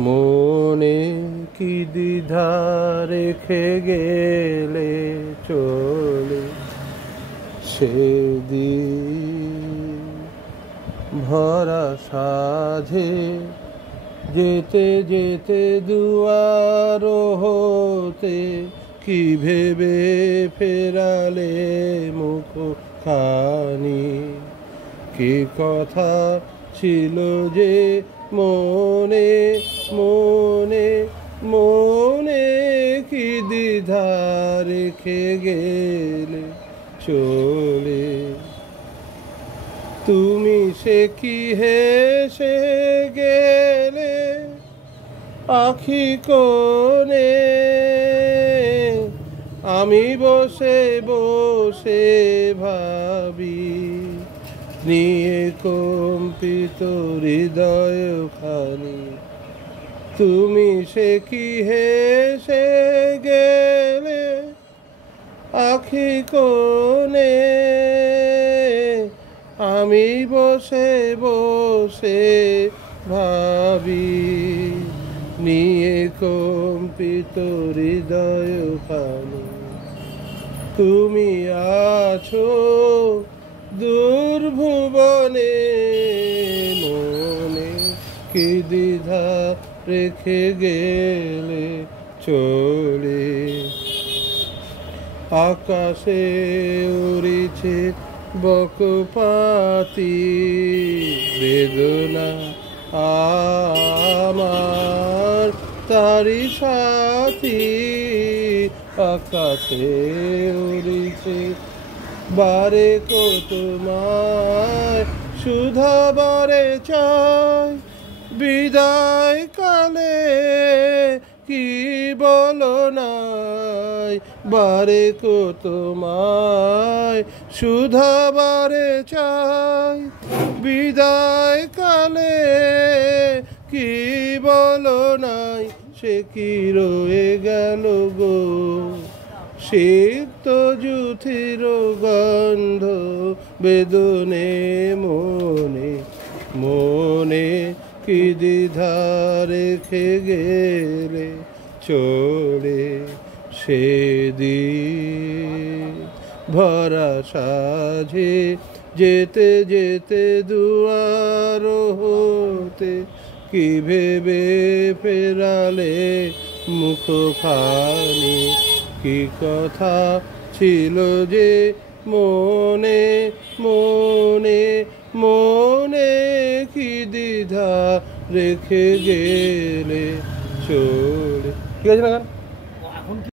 মনে কি দ্বিধা রেখে গেলে চলে সেদিন ভরা সাঝে যেতে যেতে দুয়ার হতে কি ভেবে ফেরালে মুখ খানি কি কথা ছিল যে মনে মনে মনে কি দ্বিধা রেখে গেলে চলে তুমি সে কি হেসে গেলে আখি কোণে আমি বসে বসে ভাবি নিয়ে কম্পিত হৃদয় খানি তুমি সে কি হেসে গেলে আখি কোণে আমি বসে বসে ভাবি নিয়ে কম্পিত হৃদয় খানি তুমি আছো দুর্ভুবনে মনে কি দ্বিধা রেখে গেলে চলে আকাশে উড়িছে বকপাতি বেদনা আমার তারি সাথী আকাশে উড়িছে বারে কো তোমায় সুধা বারে চাই বিদায় কালে কি বলো নাই বারে কো তোমায় সুধা বারে চাই বিদায় কালে কি বলো নাই সে কি রয়ে গেল গো সিক্ত জুথির গন্ধ বেদনে মনে মনে কি দ্বিধা রেখে গেলে চলে সেদিন ভরা সাঝে যেতে যেতে দুয়ার হতে কি ভেবে ফেরালে মুখ খানি কি কথা ছিল যে মনে মনে মনে কি দ্বিধা রেখে গেলে চলে। ঠিক আছে না গান?